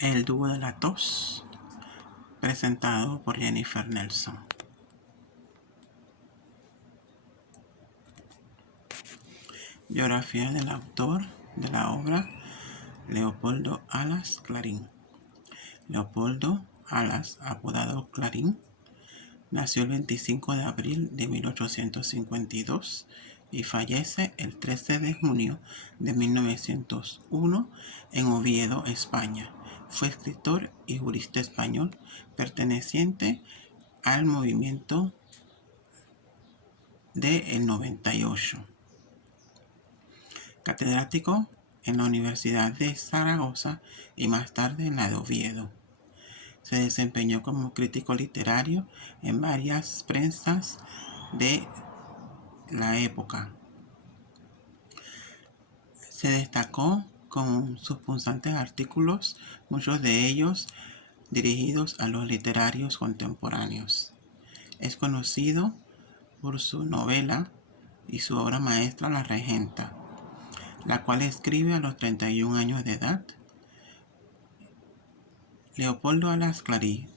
El dúo de la tos, presentado por Jennifer Nelson. Biografía del autor de la obra: Leopoldo Alas Clarín. Leopoldo Alas, apodado Clarín, nació el 25 de abril de 1852 y fallece el 13 de junio de 1901 en Oviedo, España. Fue escritor y jurista español perteneciente al movimiento del 98. Catedrático en la Universidad de Zaragoza y más tarde en la de Oviedo. Se desempeñó como crítico literario en varias prensas de la época. Se destacó con sus punzantes artículos, muchos de ellos dirigidos a los literarios contemporáneos. Es conocido por su novela y su obra maestra La Regenta, la cual escribe a los 31 años de edad. Leopoldo Alas Clarín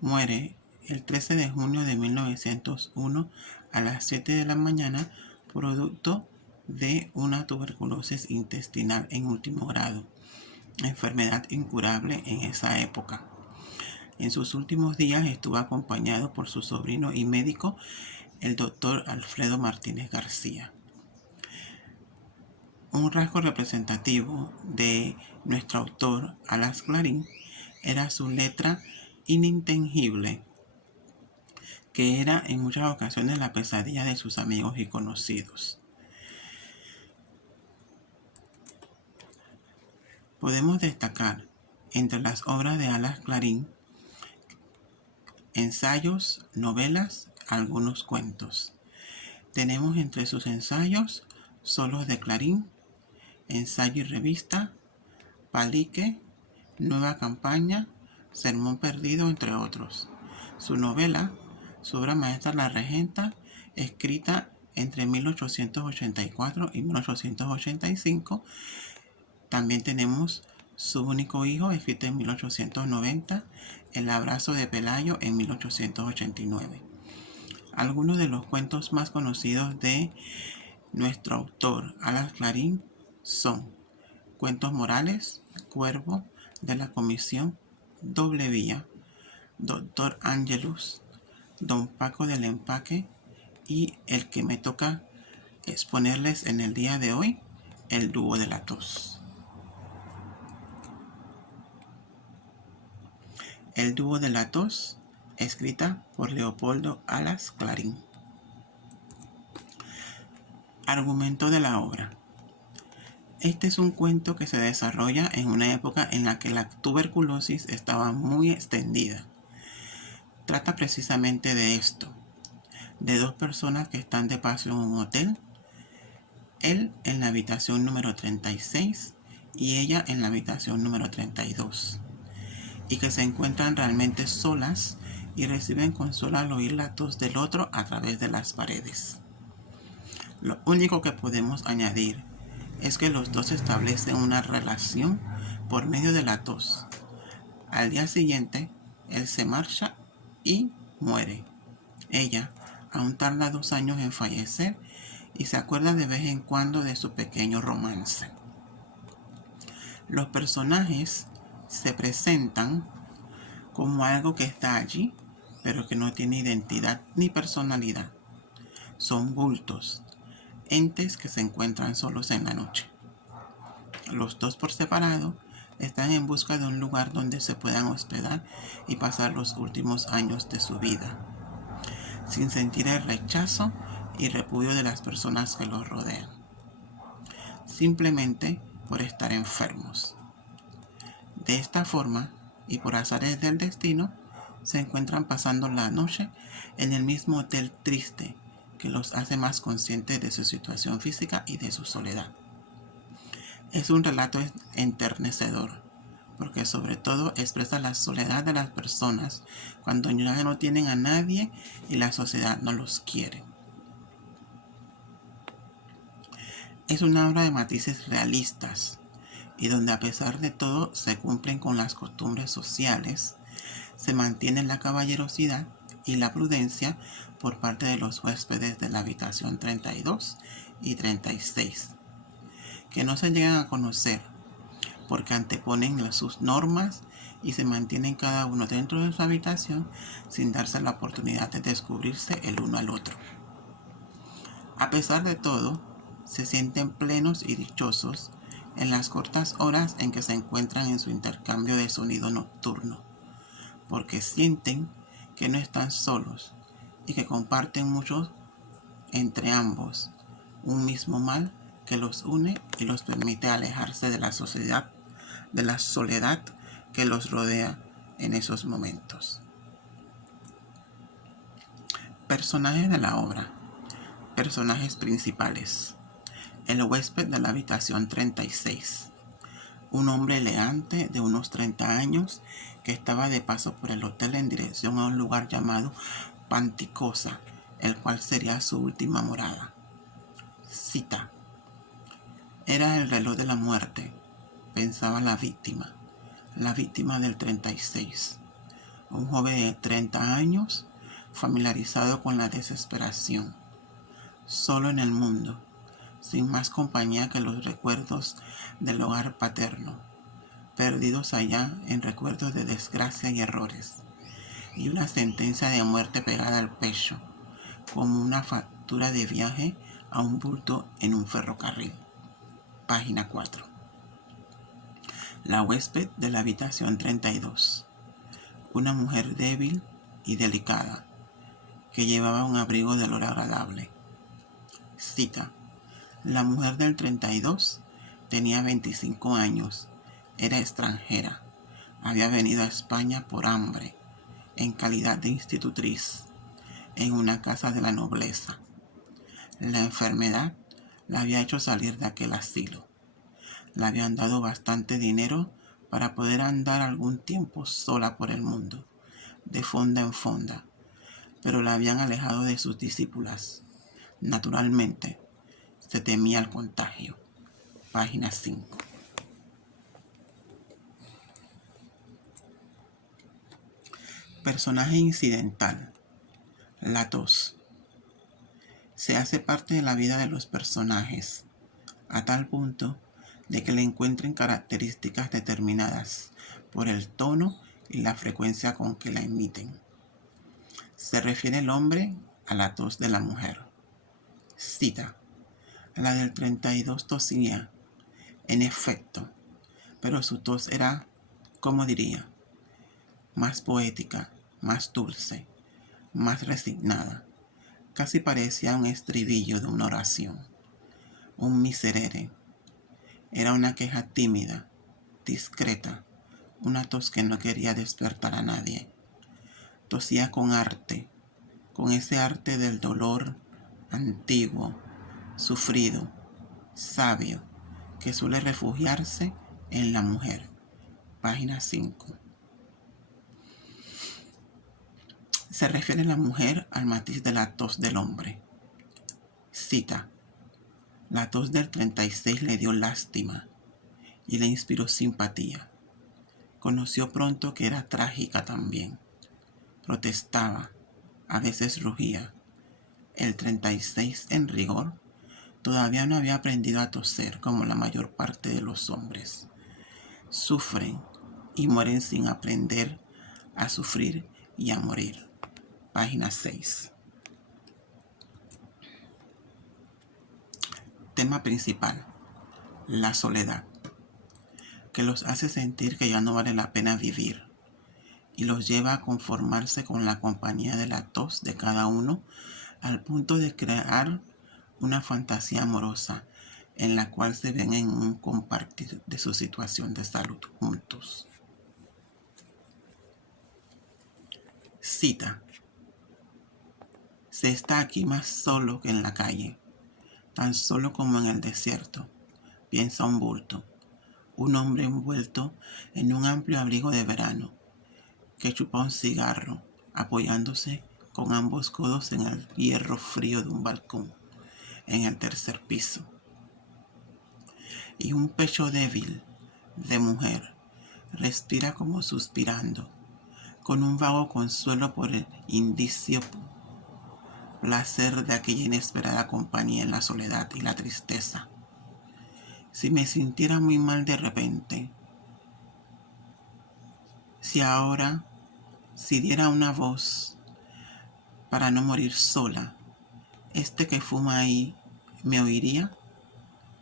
muere el 13 de junio de 1901 a las 7 de la mañana, producto de una tuberculosis intestinal en último grado, enfermedad incurable en esa época. En sus últimos días estuvo acompañado por su sobrino y médico, el doctor Alfredo Martínez García. Un rasgo representativo de nuestro autor, Alas Clarín, era su letra inintengible, que era en muchas ocasiones la pesadilla de sus amigos y conocidos. Podemos destacar entre las obras de Alas Clarín ensayos, novelas, algunos cuentos. Tenemos entre sus ensayos Solos de Clarín, Ensayo y Revista, Palique, Nueva Campaña, Sermón Perdido, entre otros. Su novela, su obra maestra La Regenta, escrita entre 1884 y 1885. También tenemos Su único hijo, escrita en 1890, El abrazo de Pelayo en 1889. Algunos de los cuentos más conocidos de nuestro autor, Alas Clarín, son Cuentos Morales, Cuervo, de la Comisión, Doble Vía, Doctor Angelus, Don Paco del Empaque y el que me toca exponerles en el día de hoy, El dúo de la tos. El dúo de la tos, escrita por Leopoldo Alas Clarín. Argumento de la obra. Este es un cuento que se desarrolla en una época en la que la tuberculosis estaba muy extendida. Trata precisamente de esto, de dos personas que están de paso en un hotel, él en la habitación número 36 y ella en la habitación número 32, y que se encuentran realmente solas y reciben consuelo al oír la tos del otro a través de las paredes. Lo único que podemos añadir es que los dos establecen una relación por medio de la tos. Al día siguiente, él se marcha y muere. Ella aún tarda 2 años en fallecer y se acuerda de vez en cuando de su pequeño romance. Los personajes se presentan como algo que está allí, pero que no tiene identidad ni personalidad. Son bultos, entes que se encuentran solos en la noche. Los dos por separado están en busca de un lugar donde se puedan hospedar y pasar los últimos años de su vida, sin sentir el rechazo y repudio de las personas que los rodean, simplemente por estar enfermos. De esta forma, y por azares del destino, se encuentran pasando la noche en el mismo hotel triste que los hace más conscientes de su situación física y de su soledad. Es un relato enternecedor, porque sobre todo expresa la soledad de las personas cuando ya no tienen a nadie y la sociedad no los quiere. Es una obra de matices realistas, y donde a pesar de todo se cumplen con las costumbres sociales, se mantiene la caballerosidad y la prudencia por parte de los huéspedes de la habitación 32 y 36, que no se llegan a conocer porque anteponen sus normas y se mantienen cada uno dentro de su habitación sin darse la oportunidad de descubrirse el uno al otro. A pesar de todo, se sienten plenos y dichosos en las cortas horas en que se encuentran en su intercambio de sonido nocturno, porque sienten que no están solos y que comparten mucho entre ambos, un mismo mal que los une y los permite alejarse de la soledad que los rodea en esos momentos. Personajes de la obra. Personajes principales. El huésped de la habitación 36. Un hombre elegante de unos 30 años que estaba de paso por el hotel en dirección a un lugar llamado Panticosa, el cual sería su última morada. Cita. Era el reloj de la muerte, pensaba la víctima del 36. Un joven de 30 años, familiarizado con la desesperación, solo en el mundo, sin más compañía que los recuerdos del hogar paterno, perdidos allá en recuerdos de desgracia y errores, y una sentencia de muerte pegada al pecho, como una factura de viaje a un bulto en un ferrocarril. Página 4. La huésped de la habitación 32. Una mujer débil y delicada, que llevaba un abrigo de olor agradable. Cita. La mujer del 32 tenía 25 años, era extranjera, había venido a España por hambre, en calidad de institutriz, en una casa de la nobleza. La enfermedad la había hecho salir de aquel asilo. Le habían dado bastante dinero para poder andar algún tiempo sola por el mundo, de fonda en fonda, pero la habían alejado de sus discípulas. Naturalmente, se temía el contagio. Página 5. Personaje incidental. La tos. Se hace parte de la vida de los personajes, a tal punto de que le encuentren características determinadas por el tono y la frecuencia con que la emiten. Se refiere el hombre a la tos de la mujer. Cita. La del 32 tosía, en efecto, pero su tos era, como diría, más poética, más dulce, más resignada. Casi parecía un estribillo de una oración, un miserere. Era una queja tímida, discreta, una tos que no quería despertar a nadie. Tosía con arte, con ese arte del dolor antiguo, sufrido, sabio, que suele refugiarse en la mujer. Página 5. Se refiere la mujer al matiz de la tos del hombre. Cita. La tos del 36 le dio lástima y le inspiró simpatía. Conoció pronto que era trágica también. Protestaba, a veces rugía. El 36, en rigor, todavía no había aprendido a toser como la mayor parte de los hombres. Sufren y mueren sin aprender a sufrir y a morir. Página 6. Tema principal. La soledad, que los hace sentir que ya no vale la pena vivir y los lleva a conformarse con la compañía de la tos de cada uno al punto de crear una fantasía amorosa en la cual se ven en un compartir de su situación de salud juntos. Cita. Se está aquí más solo que en la calle, tan solo como en el desierto, piensa un bulto, un hombre envuelto en un amplio abrigo de verano, que chupa un cigarro, apoyándose con ambos codos en el hierro frío de un balcón, en el tercer piso. Y un pecho débil, de mujer, respira como suspirando, con un vago consuelo por el indicio placer de aquella inesperada compañía en la soledad y la tristeza. Si me sintiera muy mal de repente, si diera una voz para no morir sola, este que fuma ahí me oiría,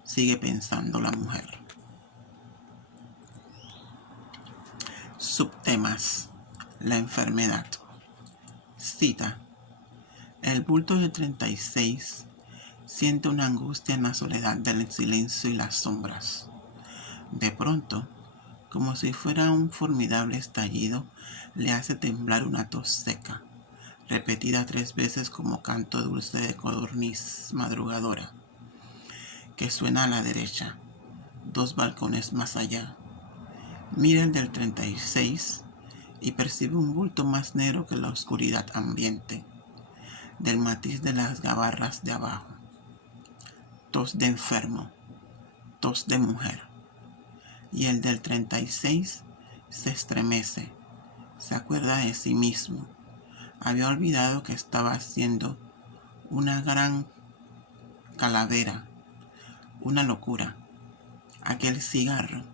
sigue pensando la mujer. Subtemas: la enfermedad. Cita: el bulto de 36 siente una angustia en la soledad del silencio y las sombras. De pronto, como si fuera un formidable estallido, le hace temblar una tos seca, repetida 3 veces como canto dulce de codorniz madrugadora, que suena a la derecha, 2 balcones más allá. Mira el del 36 y percibe un bulto más negro que la oscuridad ambiente, del matiz de las gabarras de abajo. Tos de enfermo, tos de mujer. Y el del 36 se estremece, se acuerda de sí mismo. Había olvidado que estaba haciendo una gran calavera, una locura. Aquel cigarro,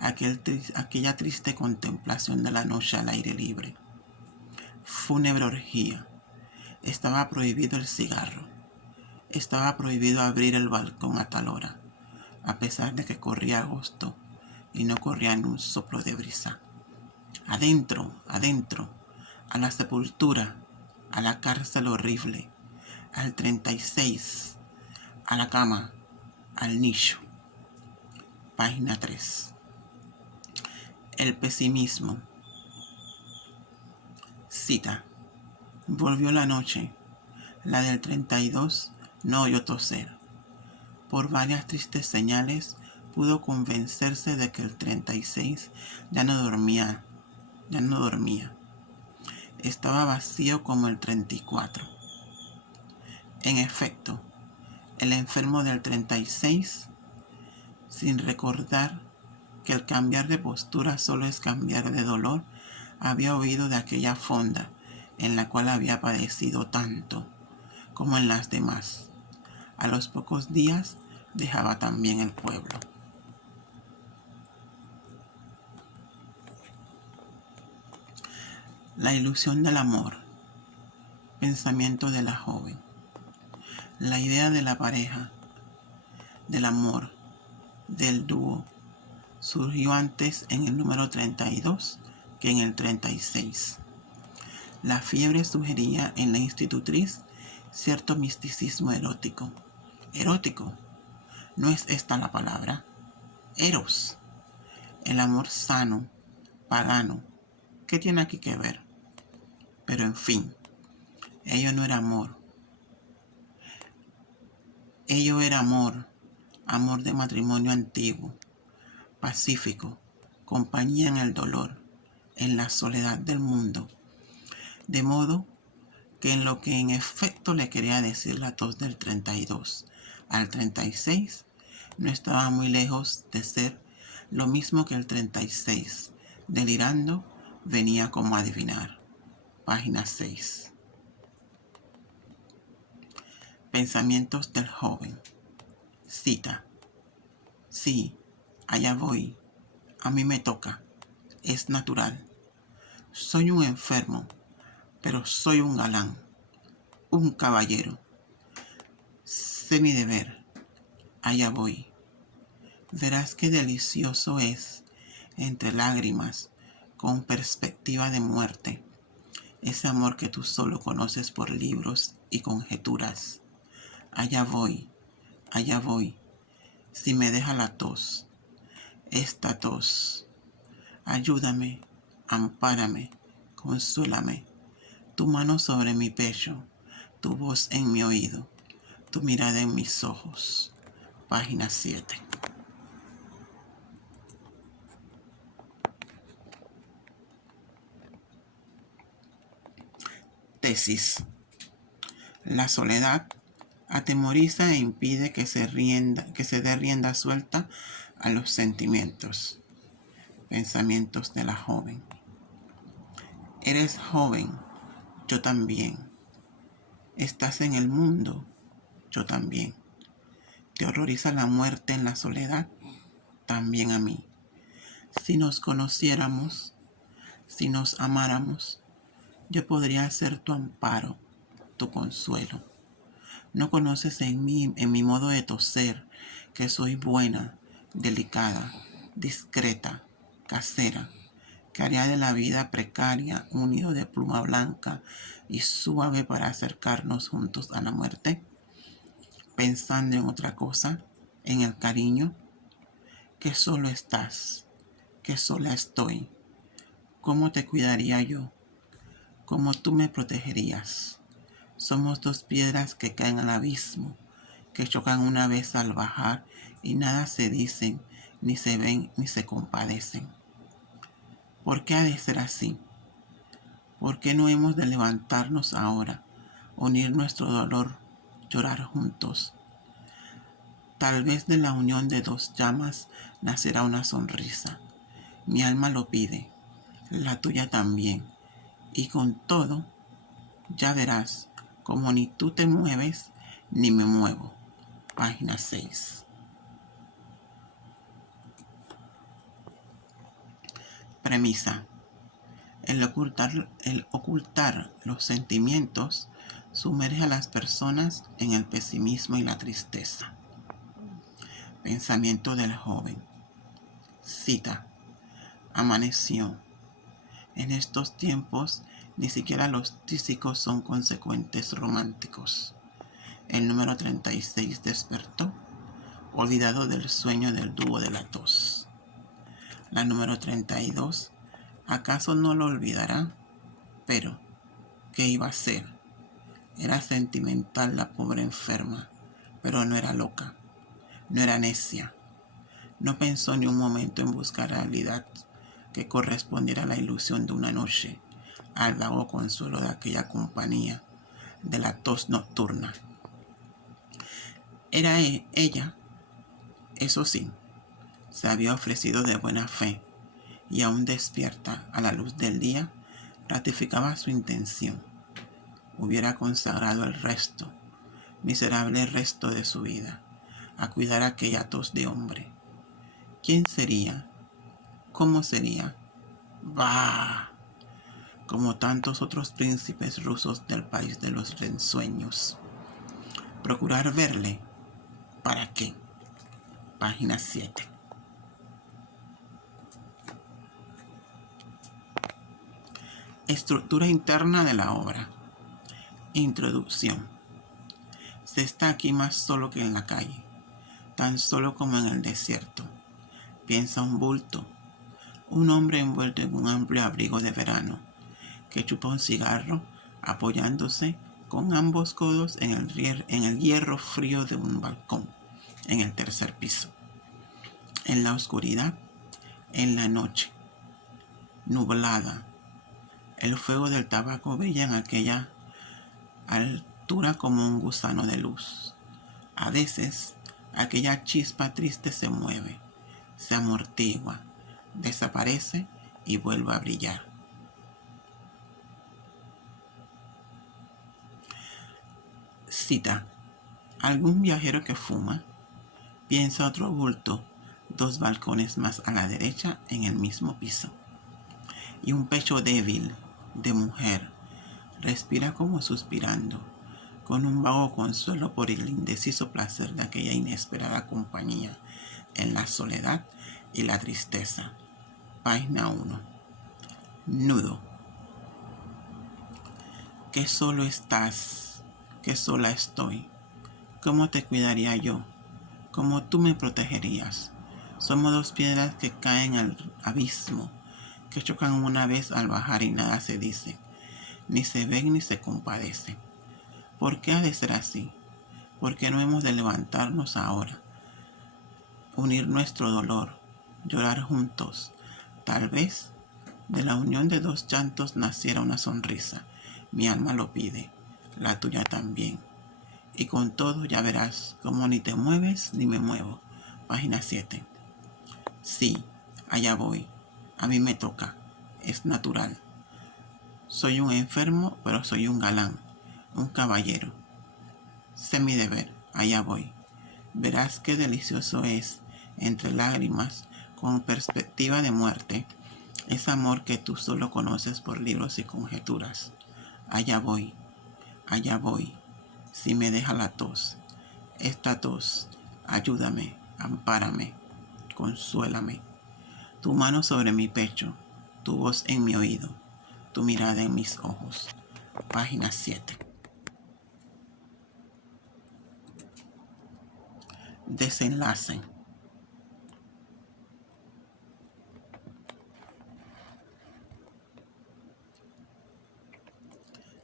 aquella triste contemplación de la noche al aire libre. Fúnebre orgía. Estaba prohibido el cigarro. Estaba prohibido abrir el balcón a tal hora, a pesar de que corría agosto y no corría ni un soplo de brisa. Adentro, adentro, a la sepultura, a la cárcel horrible, al 36, a la cama, al nicho. Página 3. El pesimismo. Cita: volvió la noche. La del 32 no oyó toser. Por varias tristes señales pudo convencerse de que el 36 ya no dormía. Estaba vacío como el 34. En efecto, el enfermo del 36, sin recordar que el cambiar de postura solo es cambiar de dolor, había oído de aquella fonda en la cual había padecido tanto como en las demás. A los pocos días dejaba también el pueblo. La ilusión del amor. Pensamiento de la joven. La idea de la pareja, del amor, del dúo, surgió antes en el número 32 que en el 36. La fiebre sugería en la institutriz cierto misticismo erótico. Erótico, ¿no es esta la palabra? Eros, el amor sano, pagano. ¿Qué tiene aquí que ver? Pero en fin, ello no era amor. Ello era amor, amor de matrimonio antiguo, pacífico, compañía en el dolor, en la soledad del mundo. De modo que en lo que en efecto le quería decir la tos del 32 al 36, no estaba muy lejos de ser lo mismo que el 36. Delirando, venía como a adivinar. Página 6. Pensamientos del joven. Cita: sí, allá voy. A mí me toca. Es natural. Soy un enfermo, pero soy un galán, un caballero. Sé mi deber. Allá voy. Verás qué delicioso es, entre lágrimas, con perspectiva de muerte, ese amor que tú solo conoces por libros y conjeturas. Allá voy, si me deja la tos, esta tos. Ayúdame, ampárame, consuélame. Tu mano sobre mi pecho, tu voz en mi oído, tu mirada en mis ojos. Página 7. Tesis. La soledad atemoriza e impide que se dé rienda suelta a los sentimientos. Pensamientos de la joven. Eres joven, yo también. Estás en el mundo, yo también. ¿Te horroriza la muerte en la soledad? También a mí. Si nos conociéramos, si nos amáramos, yo podría ser tu amparo, tu consuelo. No conoces en mí, en mi modo de toser, que soy buena, delicada, discreta, casera, que haría de la vida precaria un nido de pluma blanca y suave para acercarnos juntos a la muerte, pensando en otra cosa, en el cariño, que solo estás, que sola estoy. ¿Cómo te cuidaría yo? ¿Cómo tú me protegerías? Somos dos piedras que caen al abismo, que chocan una vez al bajar y nada se dicen, ni se ven, ni se compadecen. ¿Por qué ha de ser así? ¿Por qué no hemos de levantarnos ahora, unir nuestro dolor, llorar juntos? Tal vez de la unión de dos llamas nacerá una sonrisa. Mi alma lo pide, la tuya también. Y con todo, ya verás, como ni tú te mueves, ni me muevo. Página 6. Premisa. El ocultar los sentimientos sumerge a las personas en el pesimismo y la tristeza. Pensamiento del joven. Cita. Amaneció. En estos tiempos ni siquiera los tísicos son consecuentes románticos. El número 36 despertó, olvidado del sueño del dúo de la tos. La número 32, ¿acaso no lo olvidará? Pero, ¿qué iba a hacer? Era sentimental la pobre enferma, pero no era loca, no era necia. No pensó ni un momento en buscar realidad que correspondiera a la ilusión de una noche, al vago consuelo de aquella compañía, de la tos nocturna. Era ella, eso sí, se había ofrecido de buena fe y aún despierta a la luz del día, ratificaba su intención. Hubiera consagrado el resto, miserable resto de su vida, a cuidar aquella tos de hombre. ¿Quién sería? ¿Cómo sería? ¡Bah! Como tantos otros príncipes rusos del país de los ensueños. Procurar verle. ¿Para qué? Página 7. Estructura interna de la obra. Introducción. Se está aquí más solo que en la calle, tan solo como en el desierto. Piensa un bulto, un hombre envuelto en un amplio abrigo de verano, que chupa un cigarro apoyándose con ambos codos en el hierro frío de un balcón, en el tercer piso. En la oscuridad, en la noche, nublada, el fuego del tabaco brilla en aquella altura como un gusano de luz. A veces, aquella chispa triste se mueve, se amortigua, desaparece y vuelve a brillar. Cita. Algún viajero que fuma piensa otro bulto, 2 balcones más a la derecha en el mismo piso. Y un pecho débil, de mujer, respira como suspirando, con un vago consuelo por el indeciso placer de aquella inesperada compañía en la soledad y la tristeza. Página 1. Nudo. Que solo estás, que sola estoy. ¿Cómo te cuidaría yo? ¿Cómo tú me protegerías? Somos dos piedras que caen al abismo, que chocan una vez al bajar y nada se dice, ni se ven ni se compadecen. ¿Por qué ha de ser así? ¿Por qué no hemos de levantarnos ahora? Unir nuestro dolor, llorar juntos. Tal vez de la unión de dos llantos naciera una sonrisa. Mi alma lo pide, la tuya también. Y con todo ya verás como ni te mueves ni me muevo. Página 7. Sí, allá voy. A mí me toca, es natural. Soy un enfermo, pero soy un galán, un caballero. Sé mi deber, allá voy. Verás qué delicioso es, entre lágrimas, con perspectiva de muerte, ese amor que tú solo conoces por libros y conjeturas. Allá voy, si me deja la tos. Esta tos, ayúdame, ampárame, consuélame. Tu mano sobre mi pecho, tu voz en mi oído, tu mirada en mis ojos. Página 7. Desenlace.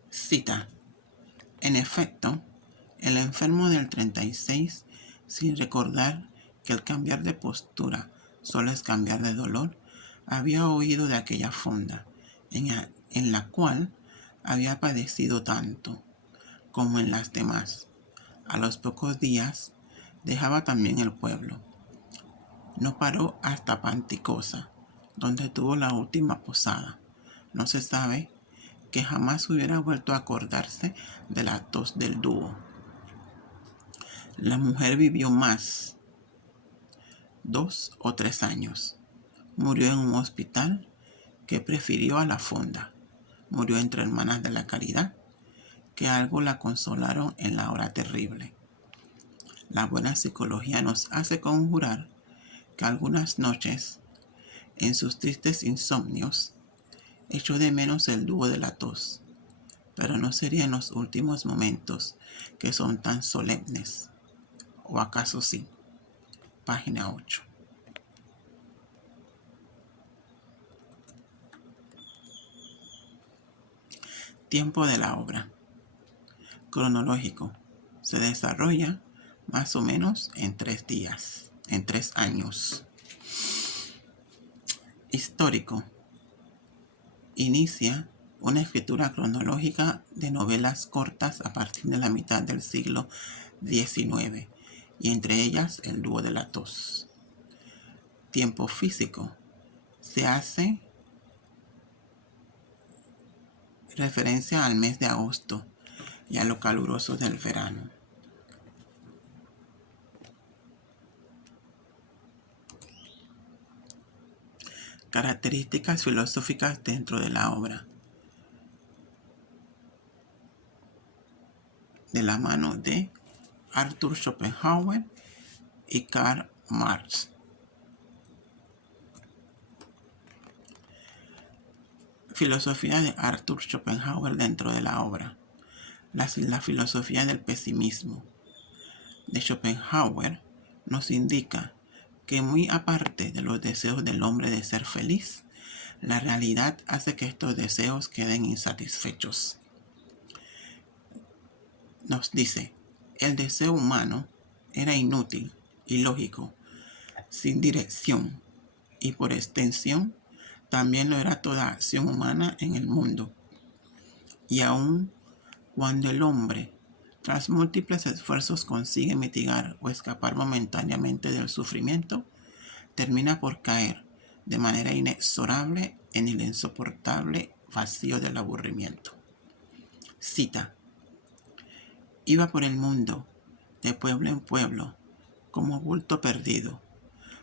Cita. En efecto, el enfermo del 36, sin recordar que el cambiar de postura solo es cambiar de dolor, había oído de aquella fonda, en la cual había padecido tanto como en las demás. A los pocos días dejaba también el pueblo. No paró hasta Panticosa, donde tuvo la última posada. No se sabe que jamás hubiera vuelto a acordarse de la tos del dúo. La mujer vivió más, 2 o 3 años. Murió en un hospital que prefirió a la fonda. Murió entre hermanas de la caridad, que algo la consolaron en la hora terrible. La buena psicología nos hace conjurar que algunas noches, en sus tristes insomnios, echó de menos el dúo de la tos, pero no serían los últimos momentos que son tan solemnes. ¿O acaso sí? Página 8. Tiempo de la obra. Cronológico. Se desarrolla más o menos en 3 días, en 3 años. Histórico. Inicia una escritura cronológica de novelas cortas a partir de la mitad del siglo XIX, y entre ellas El dúo de la tos. Tiempo físico. Se hace referencia al mes de agosto y a lo caluroso del verano. Características filosóficas dentro de la obra. De la mano de Arthur Schopenhauer y Karl Marx. Filosofía de Arthur Schopenhauer dentro de la obra. La filosofía del pesimismo de Schopenhauer nos indica que, muy aparte de los deseos del hombre de ser feliz, la realidad hace que estos deseos queden insatisfechos. Nos dice, el deseo humano era inútil, ilógico, sin dirección, y por extensión también lo era toda acción humana en el mundo. Y aun cuando el hombre, tras múltiples esfuerzos, consigue mitigar o escapar momentáneamente del sufrimiento, termina por caer de manera inexorable en el insoportable vacío del aburrimiento. Cita. Iba por el mundo, de pueblo en pueblo, como bulto perdido,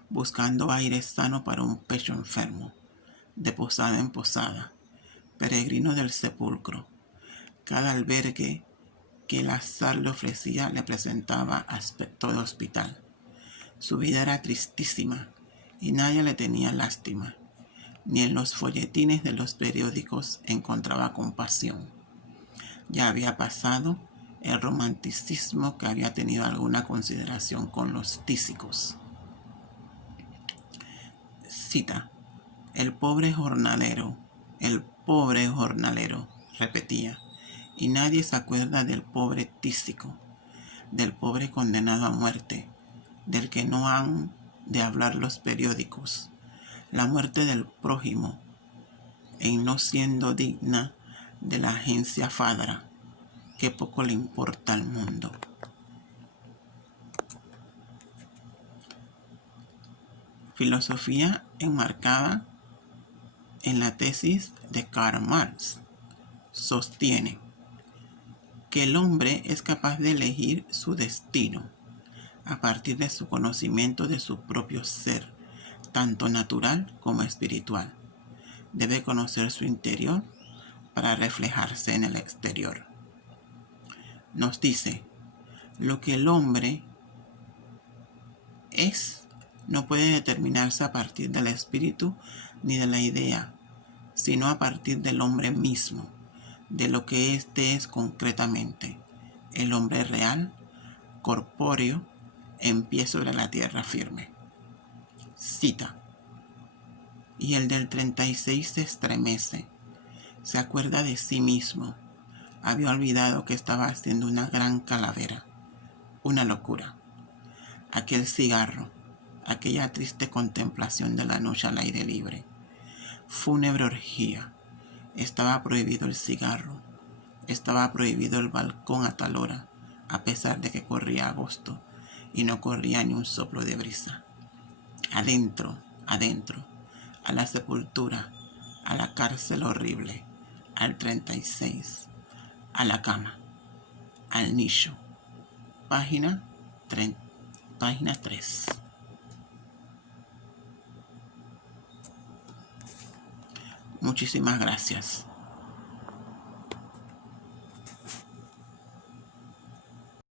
buscando aire sano para un pecho enfermo, de posada en posada, peregrino del sepulcro. Cada albergue que el azar le ofrecía le presentaba aspecto de hospital. Su vida era tristísima y nadie le tenía lástima, ni en los folletines de los periódicos encontraba compasión. Ya había pasado el romanticismo que había tenido alguna consideración con los tísicos. Cita. El pobre jornalero, repetía, y nadie se acuerda del pobre tísico, del pobre condenado a muerte, del que no han de hablar los periódicos, la muerte del prójimo, en no siendo digna de la agencia Fadra, que poco le importa al mundo. Filosofía enmarcada en la tesis de Karl Marx, sostiene que el hombre es capaz de elegir su destino a partir de su conocimiento de su propio ser, tanto natural como espiritual. Debe conocer su interior para reflejarse en el exterior. Nos dice, lo que el hombre es no puede determinarse a partir del espíritu ni de la idea, sino a partir del hombre mismo, de lo que éste es concretamente, el hombre real, corpóreo, en pie sobre la tierra firme. Cita. Y el del 36 se estremece, se acuerda de sí mismo, había olvidado que estaba haciendo una gran calavera, una locura. Aquel cigarro, aquella triste contemplación de la noche al aire libre, fúnebre orgía. Estaba prohibido el cigarro, estaba prohibido el balcón a tal hora, a pesar de que corría agosto y no corría ni un soplo de brisa. Adentro, adentro, a la sepultura, a la cárcel horrible, al 36, a la cama, al nicho. Página 3. Muchísimas gracias.